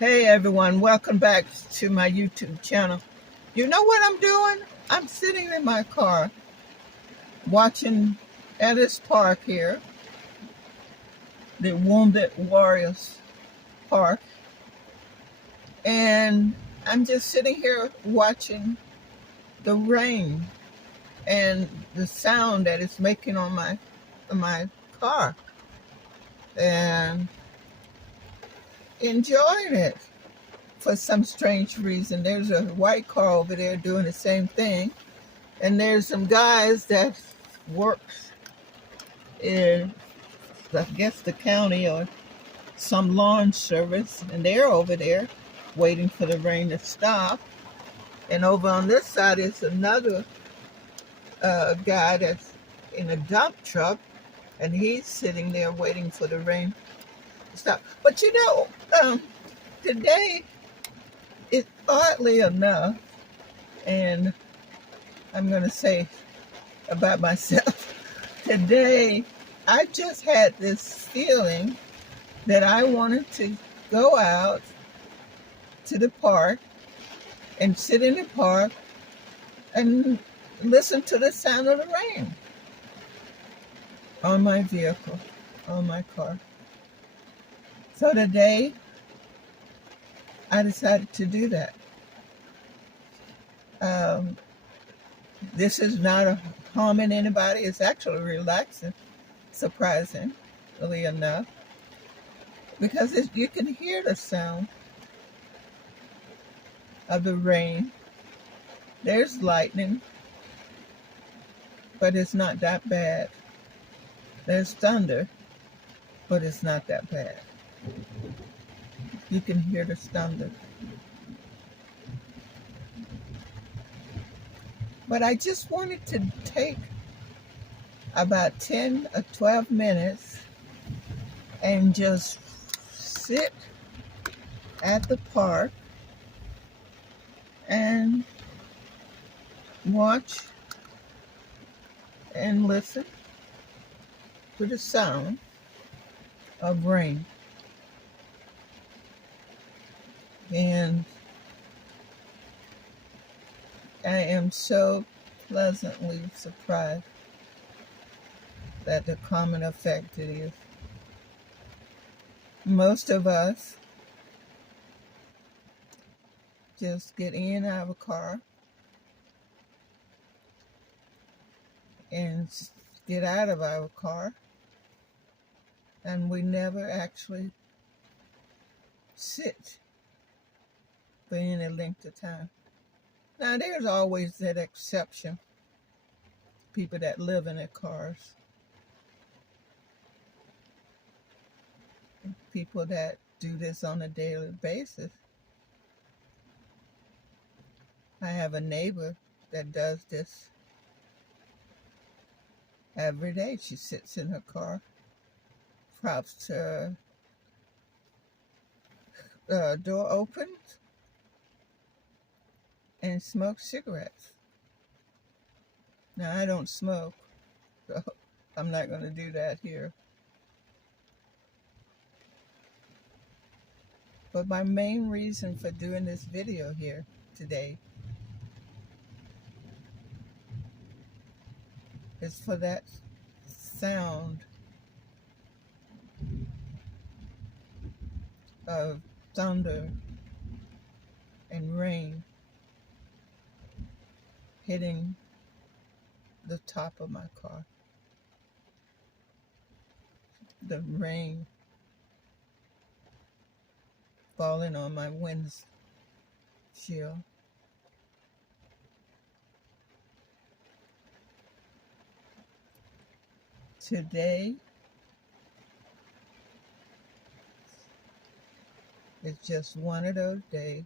Hey everyone, welcome back to my YouTube channel. You know what I'm doing? I'm sitting in my car watching Ellis Park here, the Wounded Warriors Park, and I'm just sitting here watching the rain and the sound that it's making on my car and enjoying it for some strange reason. There's a white car over there doing the same thing. And there's some guys that works in, I guess, the county or some lawn service, and they're over there waiting for the rain to stop. And over on this side is another guy that's in a dump truck, and he's sitting there waiting for the rain to stop. But today, it oddly enough, and I'm going to say about myself, today I just had this feeling that I wanted to go out to the park and sit in the park and listen to the sound of the rain on my vehicle, on my car. So today I decided to do that. This is not harming anybody. It's actually relaxing, surprisingly enough, because you can hear the sound of the rain. There's lightning, but it's not that bad. There's thunder, but it's not that bad. You can hear the thunder. But I just wanted to take about 10 or 12 minutes and just sit at the park and watch and listen to the sound of rain. And I am so pleasantly surprised at the common effect it is. Most of us just get in our car and get out of our car, and we never actually sit for any length of time. Now, there's always that exception, people that live in their cars, people that do this on a daily basis. I have a neighbor that does this every day. She sits in her car, props her door open, and smokes cigarettes. Now, I don't smoke, so I'm not going to do that here. But my main reason for doing this video here today is for that sound of thunder and rain hitting the top of my car. The rain falling on my windshield. Today is just one of those days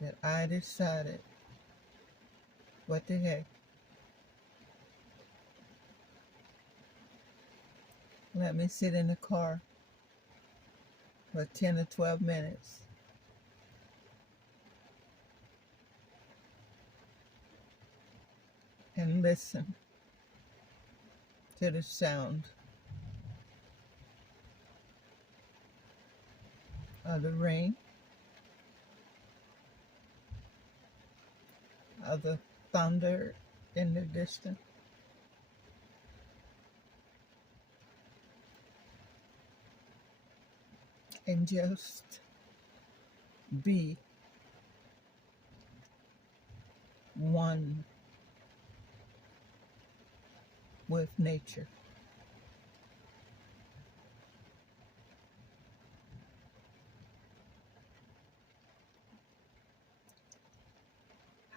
that I decided, what the heck, let me sit in the car for 10 or 12 minutes and listen to the sound of the rain, of the thunder in the distance, and just be one with nature.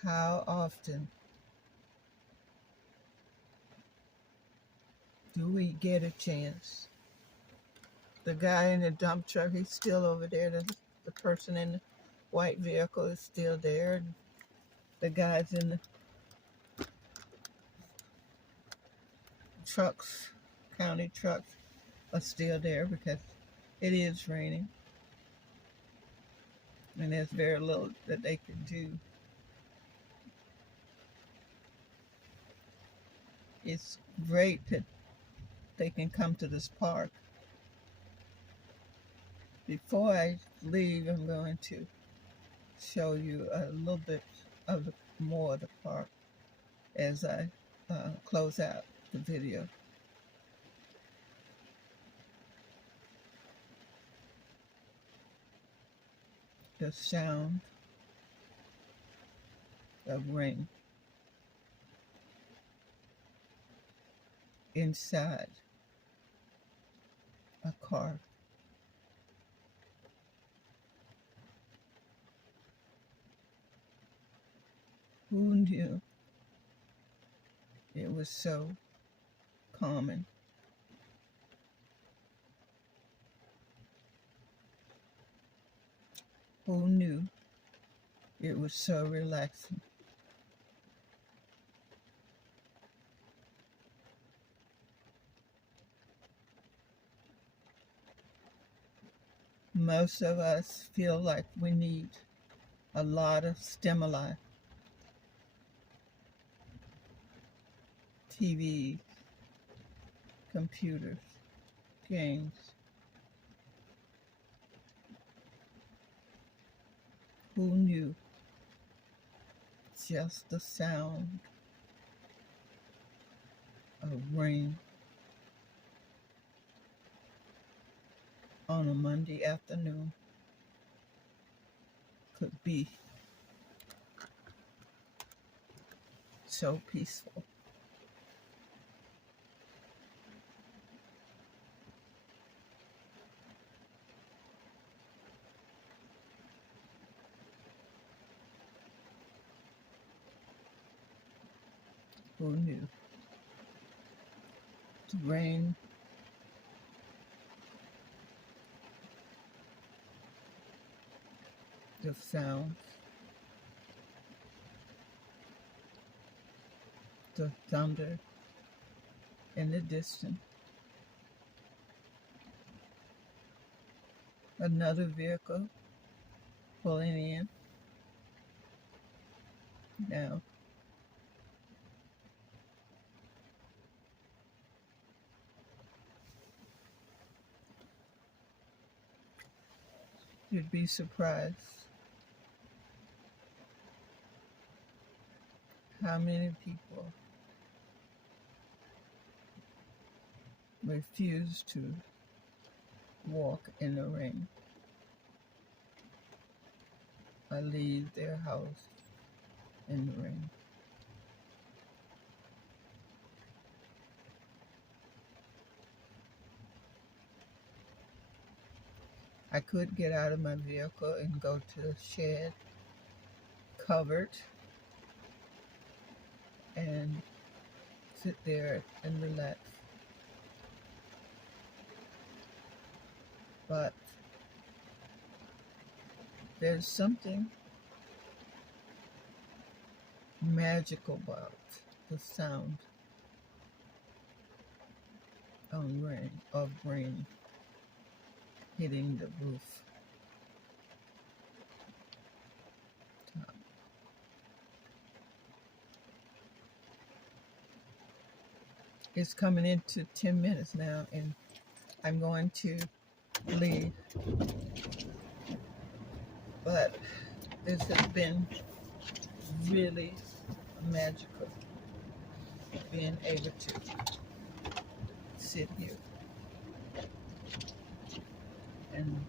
How often do we get a chance? The guy in the dump truck, he's still over there. The person in the white vehicle is still there. The guys in the trucks, county trucks, are still there because it is raining. And there's very little that they can do. It's great that they can come to this park. Before I leave, I'm going to show you a little bit of more of the park as I close out the video. The sound of rain inside a car. Who knew it was so common? Who knew it was so relaxing? Most of us feel like we need a lot of stimuli. TV, computers, games. Who knew just the sound of rain on a Monday afternoon could be so peaceful? Who knew? The rain, the sound, the thunder in the distance, another vehicle pulling in. Now, you'd be surprised how many people refuse to walk in the rain or leave their house in the rain. I could get out of my vehicle and go to the shed covered and sit there and relax. But there's something magical about the sound of rain hitting the roof. It's coming into 10 minutes now, and I'm going to leave. But this has been really magical, being able to sit here. And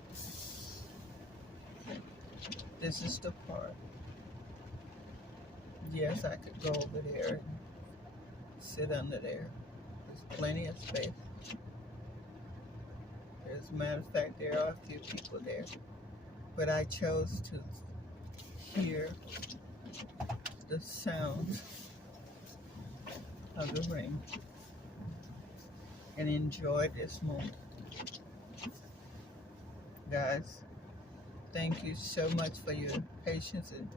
this is the part. Yes, I could go over there and sit under there. There's plenty of space. As a matter of fact, there are a few people there. But I chose to hear the sound of the rain and enjoy this moment. Guys, thank you so much for your patience and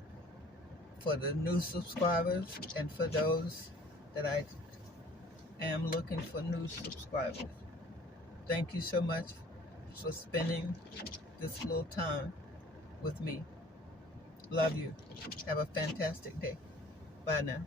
for the new subscribers and for those that I am looking for new subscribers. Thank you so much for spending this little time with me. Love you. Have a fantastic day. Bye now.